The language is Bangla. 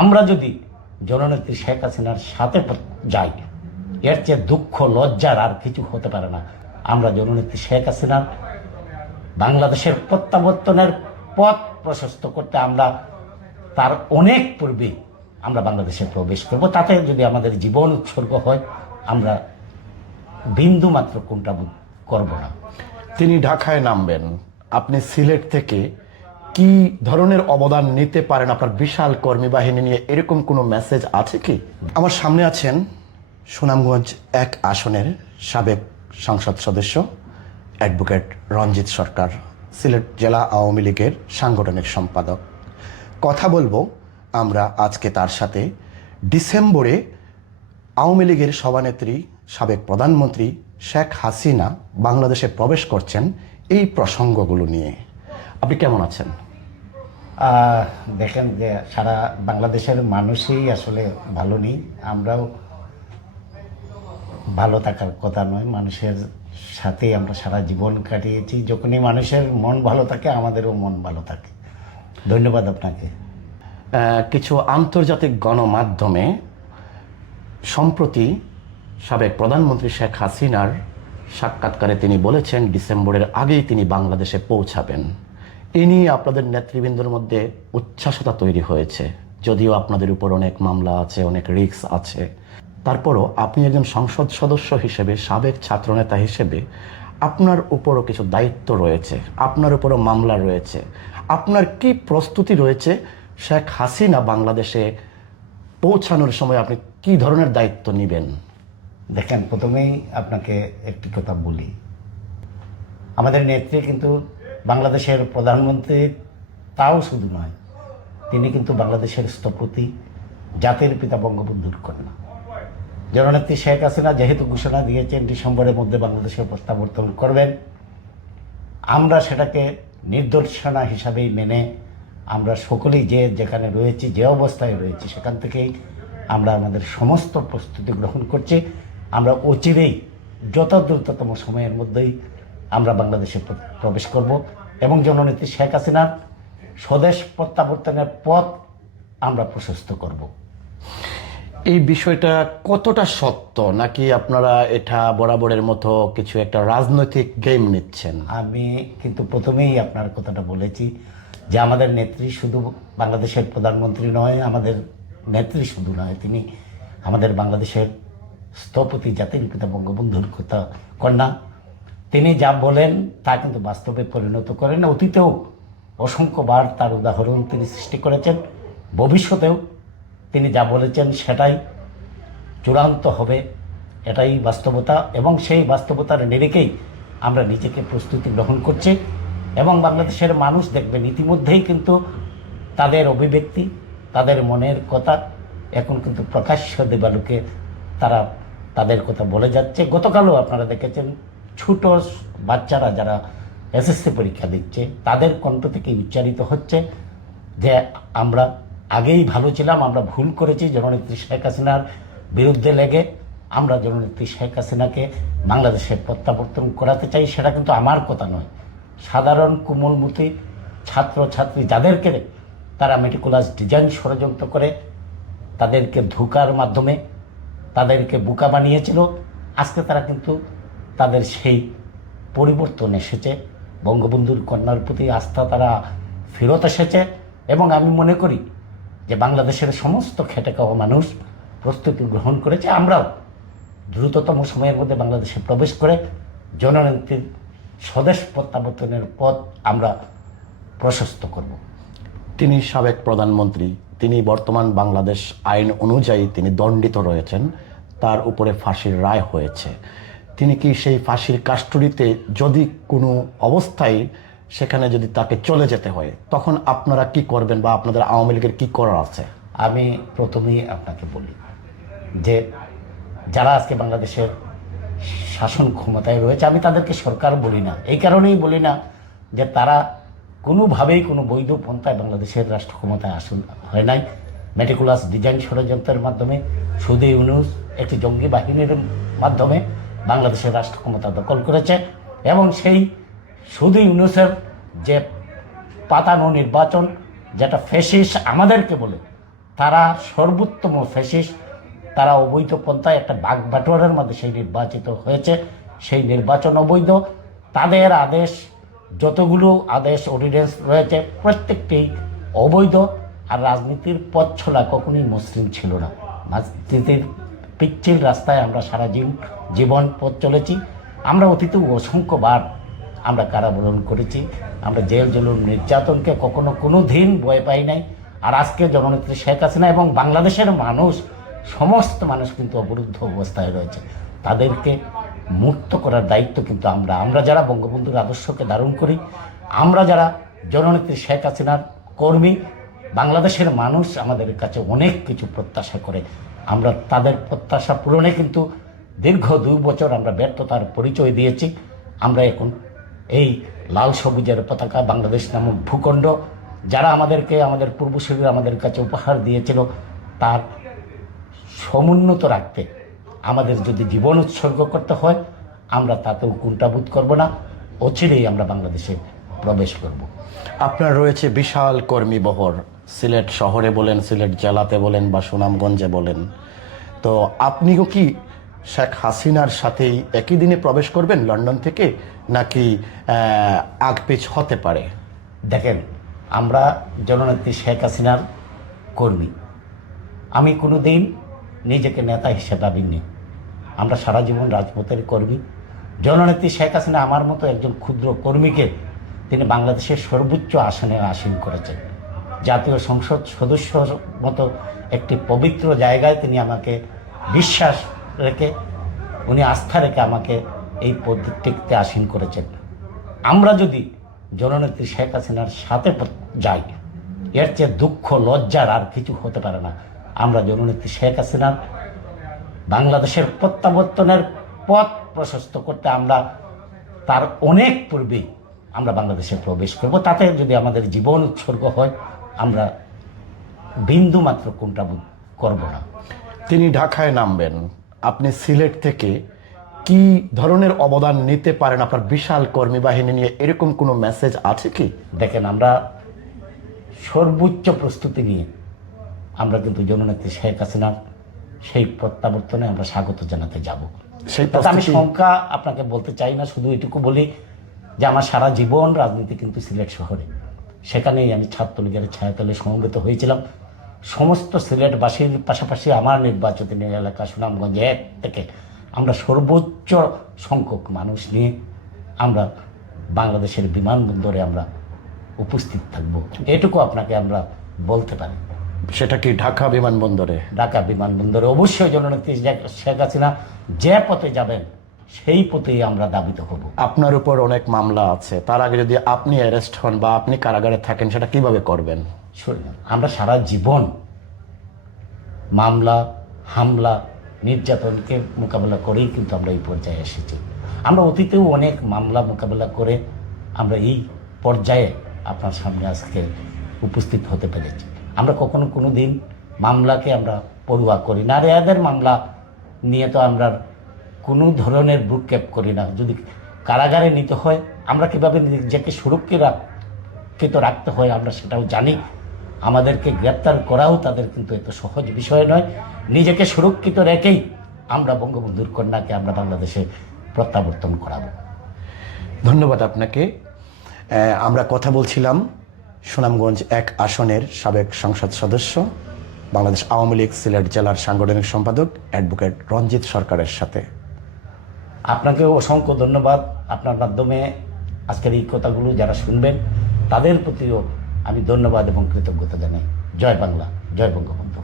আমরা যদি জননেত্রী শেখ হাসিনার সাথে যাই, এর চেয়ে দুঃখ লজ্জার আর কিছু হতে পারে না। আমরা জননেত্রী শেখ হাসিনার বাংলাদেশের প্রত্যাবর্তনের পথ প্রশস্ত করতে আমরা তার অনেক পূর্বে আমরা বাংলাদেশে প্রবেশ করব। তাতে যদি আমাদের জীবন উৎসর্গ হয়, আমরা বিন্দু মাত্র কোনটা করব না। তিনি ঢাকায় নামবেন, আপনি সিলেট থেকে কি ধরনের অবদান নিতে পারেন আপনার বিশাল কর্মী বাহিনী নিয়ে, এরকম কোনো মেসেজ আছে কি? আমার সামনে আছেন সুনামগঞ্জ 1 আসনের সাবেক সংসদ সদস্য অ্যাডভোকেট রঞ্জিত সরকার, সিলেট জেলা আওয়ামী লীগের সাংগঠনিক সম্পাদক। কথা বলবো আমরা আজকে তার সাথে ডিসেম্বরে আওয়ামী লীগের সভানেত্রী সাবেক প্রধানমন্ত্রী শেখ হাসিনা বাংলাদেশে প্রবেশ করছেন এই প্রসঙ্গগুলো নিয়ে। আপনি কেমন আছেন? দেখেন যে সারা বাংলাদেশের মানুষই আসলে ভালো নেই, আমরাও ভালো থাকার কথা নয়। মানুষের সাথেই আমরা সারা জীবন কাটিয়েছি। যখনই মানুষের মন ভালো থাকে, আমাদেরও মন ভালো থাকে। ধন্যবাদ আপনাকে। কিছু আন্তর্জাতিক গণমাধ্যমে সম্প্রতি সাবেক প্রধানমন্ত্রী শেখ হাসিনার সাক্ষাৎকারে তিনি বলেছেন ডিসেম্বরের আগেই তিনি বাংলাদেশে পৌঁছাবেন। এ নিয়ে আপনাদের নেতৃবৃন্দের মধ্যে উচ্ছ্বাসতা তৈরি হয়েছে, যদিও আপনাদের উপর অনেক মামলা আছে, অনেক রিস্ক আছে। তারপরও আপনি একজন সংসদ সদস্য হিসেবে, সাবেক ছাত্রনেতা হিসেবে আপনার উপরও কিছু দায়িত্ব রয়েছে, আপনার উপরও মামলা রয়েছে। আপনার কি প্রস্তুতি রয়েছে শেখ হাসিনা বাংলাদেশে পৌঁছানোর সময়? আপনি কি ধরনের দায়িত্ব নেবেন? দেখেন, প্রথমেই আপনাকে একটি কথা বলি, আমাদের নেত্রী কিন্তু বাংলাদেশের প্রধানমন্ত্রী, তাও শুধু নয়, তিনি কিন্তু বাংলাদেশের স্থপতি, জাতির পিতা বঙ্গবন্ধুর কন্যা। জননেত্রী শেখ হাসিনা যেহেতু ঘোষণা দিয়েছেন ডিসেম্বরের মধ্যে বাংলাদেশের প্রত্যাবর্তন করবেন, আমরা সেটাকে নির্দেশনা হিসাবেই মেনে আমরা সকলেই যে যেখানে রয়েছি, যে অবস্থায় রয়েছি, সেখান থেকেই আমরা আমাদের সমস্ত প্রস্তুতি গ্রহণ করছি। আমরা অচিরেই যত দ্রুততম সময়ের মধ্যেই আমরা বাংলাদেশে প্রবেশ করব এবং জননেত্রী শেখ হাসিনার স্বদেশ প্রত্যাবর্তনের পথ আমরা প্রশস্ত করব। এই বিষয়টা কতটা সত্য, নাকি আপনারা এটা বরাবরের মতো কিছু একটা রাজনৈতিক গেম নিচ্ছেন? আমি কিন্তু প্রথমেই আপনার কথাটা বলেছি যে আমাদের নেত্রী শুধু বাংলাদেশের প্রধানমন্ত্রী নয়, আমাদের নেত্রী শুধু নয়, তিনি আমাদের বাংলাদেশের স্থপতি, জাতির পিতা বঙ্গবন্ধুর কন্যা। তিনি যা বলেন তা কিন্তু বাস্তবে পরিণত করেন। অতীতেও অসংখ্যবার তার উদাহরণ তিনি সৃষ্টি করেছেন, ভবিষ্যতেও তিনি যা বলেছেন সেটাই চূড়ান্ত হবে, এটাই বাস্তবতা। এবং সেই বাস্তবতার নিরিখেই আমরা নিজেকে প্রস্তুতি গ্রহণ করছি এবং বাংলাদেশের মানুষ দেখবেন ইতিমধ্যেই কিন্তু তাদের অভিব্যক্তি, তাদের মনের কথা এখন কিন্তু প্রকাশ্য দেবালোকে তারা তাদের কথা বলে যাচ্ছে। গতকালও আপনারা দেখেছেন ছোট বাচ্চারা যারা এসএসসি পরীক্ষা দিচ্ছে, তাদের কণ্ঠ থেকে উচ্চারিত হচ্ছে যে আমরা আগেই ভালো ছিলাম, আমরা ভুল করেছি জননেত্রী শেখ হাসিনার বিরুদ্ধে লেগে। আমরা জননেত্রী শেখ হাসিনাকে বাংলাদেশে প্রত্যাবর্তন করাতে চাই। সেটা কিন্তু আমার কথা নয়, সাধারণ কোমলমতি ছাত্রছাত্রী যাদেরকে তারা মেটিকুলাস ডিজাইন ষড়যন্ত্র করে তাদেরকে ধোঁকার মাধ্যমে তাদেরকে বোকা বানিয়েছিল, আজকে তারা কিন্তু তাদের সেই পরিবর্তন এসেছে, বঙ্গবন্ধুর কন্যার প্রতি আস্থা তারা ফেরত এসেছে। এবং আমি মনে করি যে বাংলাদেশের সমস্ত খেটে খাওয়া মানুষ প্রস্তুতি গ্রহণ করেছে। আমরাও দ্রুততম সময়ের মধ্যে বাংলাদেশে প্রবেশ করে জননেত্রীর স্বদেশ প্রত্যাবর্তনের পথ আমরা প্রশস্ত করব। তিনি সাবেক প্রধানমন্ত্রী, তিনি বর্তমান বাংলাদেশ আইন অনুযায়ী তিনি দণ্ডিত রয়েছেন, তার উপরে ফাঁসির রায় হয়েছে। তিনি কি সেই ফাঁসির কাস্টডিতে যদি কোনো অবস্থায় সেখানে যদি তাকে চলে যেতে হয়, তখন আপনারা কি করবেন বা আপনাদের আওয়ামী লীগের কি করার আছে? আমি প্রথমেই আপনাকে বলি যে যারা আজকে বাংলাদেশের শাসন ক্ষমতায় রয়েছে, আমি তাদেরকে সরকার বলি না, এই কারণেই বলি না যে তারা কোনোভাবেই কোনো বৈধ পন্থায় বাংলাদেশের রাষ্ট্র ক্ষমতায় আসন হয় নাই। মেটিকুলাস ডিজাইন ষড়যন্ত্রের মাধ্যমে সুদে ইউনুস একটি জঙ্গি বাহিনীর মাধ্যমে বাংলাদেশের রাষ্ট্র ক্ষমতা দখল করেছে এবং সেই সুদে ইউনুসের যে পাতানো নির্বাচন, যেটা ফ্যাসিস্ট আমাদেরকে বলে তারা সর্বোত্তম ফ্যাসিস্ট, তারা অবৈধ পন্থায় একটা বাগবাটোয়ারের মধ্যে সেই নির্বাচিত হয়েছে, সেই নির্বাচন অবৈধ। তাদের আদেশ, যতগুলো আদেশ অর্ডিন্যান্স রয়েছে প্রত্যেকটি অবৈধ। আর রাজনীতির পথ ছোলা কখনোই মসৃণ ছিল না। রাজনীতির পিচ্ছিল রাস্তায় আমরা সারা জীবন পথ চলেছি। আমরা অতীতে অসংখ্যবার আমরা কারাবরণ করেছি, আমরা জেল জুলুম নির্যাতনকে কখনো কোনো দিন ভয় পাই নাই। আর আজকে জননেত্রী শেখ হাসিনা এবং বাংলাদেশের মানুষ, সমস্ত মানুষ কিন্তু অবরুদ্ধ অবস্থায় রয়েছে। তাদেরকে মুক্ত করার দায়িত্ব কিন্তু আমরা যারা বঙ্গবন্ধুর আদর্শকে ধারণ করি, আমরা যারা জননেত্রী শেখ হাসিনার কর্মী, বাংলাদেশের মানুষ আমাদের কাছে অনেক কিছু প্রত্যাশা করে। আমরা তাদের প্রত্যাশা পূরণে কিন্তু দীর্ঘ 2 বছর আমরা ব্যর্থতার পরিচয় দিয়েছি। আমরা এখন এই লাল সবুজের পতাকা, বাংলাদেশ নামক ভূখণ্ড যারা আমাদেরকে, আমাদের পূর্বসূরীরা আমাদের কাছে উপহার দিয়েছিল, তার সমুন্নত রাখতে আমাদের যদি জীবন উৎসর্গ করতে হয়, আমরা তাতেও কুণ্ঠাবোধ করব না। অচিরেই আমরা বাংলাদেশে প্রবেশ করব। আপনার রয়েছে বিশাল কর্মীবহর, সিলেট শহরে বলেন, সিলেট জেলাতে বলেন বা সুনামগঞ্জে বলেন। তো আপনিও কি শেখ হাসিনার সাথেই একই দিনে প্রবেশ করবেন লন্ডন থেকে, নাকি আগপিছ হতে পারে? দেখেন, আমরা জননেত্রী শেখ হাসিনার কর্মী। আমি কোনো দিন নিজেকে নেতা হিসেবে ভাবিনি। আমরা সারা জীবন রাজপথের কর্মী। জননেত্রী শেখ হাসিনা আমার মতো একজন ক্ষুদ্র কর্মীকে তিনি বাংলাদেশের সর্বোচ্চ আসনে আসীন করেছেন। জাতীয় সংসদ সদস্যর মতো একটি পবিত্র জায়গায় তিনি আমাকে বিশ্বাস রেখে, উনি আস্থা রেখে আমাকে এই পদটিতে আসীন করেছেন। আমরা যদি জননেত্রী শেখ হাসিনার সাথে যাই, এর চেয়ে দুঃখ লজ্জার আর কিছু হতে পারে না। আমরা জননেত্রী শেখ হাসিনার বাংলাদেশের প্রত্যাবর্তনের পথ প্রশস্ত করতে আমরা তার অনেক পূর্বেই আমরা বাংলাদেশে প্রবেশ করব। তাতে যদি আমাদের জীবন উৎসর্গ হয়, আমরা বিন্দু মাত্র কুণ্ঠাবোধ করব না। তিনি ঢাকায় নামবেন, আপনি সিলেট থেকে কি ধরনের অবদান নিতে পারেন আপনার বিশাল কর্মী বাহিনী নিয়ে, এরকম কোনো মেসেজ আছে কি? দেখেন, আমরা সর্বোচ্চ প্রস্তুতি নিয়ে আমরা কিন্তু জননেত্রী শেখ হাসিনার সেই প্রত্যাবর্তনে আমরা স্বাগত জানাতে যাব। আমি সংখ্যা আপনাকে বলতে চাই না, শুধু এটুকু বলি যে আমার সারা জীবন রাজনীতি কিন্তু সিলেট শহরে। সেখানেই আমি ছাত্রলীগের ছায়াতলে সমবেত হয়েছিলাম। সমস্ত সিলেটবাসীর পাশাপাশি আমার নির্বাচনী এলাকা সুনামগঞ্জ থেকে আমরা সর্বোচ্চ সংখ্যক মানুষ নিয়ে আমরা বাংলাদেশের বিমানবন্দরে আমরা উপস্থিত থাকব, এটুকু আপনাকে আমরা বলতে পারি। সেটা কি ঢাকা বিমানবন্দরে? ঢাকা বিমানবন্দরে অবশ্যই জননেত্রী শেখ হাসিনা যে পথে যাবেন সেই পথেই আমরা দাবিত হব। আপনার উপর অনেক মামলা আছে, তার আগে যদি আপনি অ্যারেস্ট হন বা আপনি কারাগারে থাকেন, সেটা কিভাবে করবেন? আমরা সারা জীবন মামলা, হামলা, নির্যাতনকে মোকাবেলা করেই কিন্তু আমরা এই পর্যায়ে এসেছি। আমরা অতীতেও অনেক মামলা মোকাবেলা করে আমরা এই পর্যায়ে আপনার সামনে আজকে উপস্থিত হতে পেরেছি। আমরা কখনো কোনো দিন মামলাকে আমরা পড়ুয়া করি না। আর এদের মামলা নিয়ে তো আমরা কোনো ধরনের ভ্রুক্ষেপ করি না। যদি কারাগারে নিতে হয়, আমরা কীভাবে নিজেকে সুরক্ষিত রাখতে হয় আমরা সেটাও জানি। আমাদেরকে গ্রেপ্তার করাও তাদের কিন্তু এত সহজ বিষয় নয়। নিজেকে সুরক্ষিত রেখেই আমরা বঙ্গবন্ধুর কন্যাকে আমরা বাংলাদেশে প্রত্যাবর্তন করাবো। ধন্যবাদ আপনাকে। আমরা কথা বলছিলাম সুনামগঞ্জ 1 আসনের সাবেক সংসদ সদস্য, বাংলাদেশ আওয়ামী লীগ সিলেট জেলার সাংগঠনিক সম্পাদক অ্যাডভোকেট রঞ্জিত সরকারের সাথে। আপনাকেও অসংখ্য ধন্যবাদ। আপনার মাধ্যমে আজকের এই কথাগুলো যারা শুনবেন তাদের প্রতিও আমি ধন্যবাদ এবং কৃতজ্ঞতা জানাই। জয় বাংলা, জয় বঙ্গবন্ধু।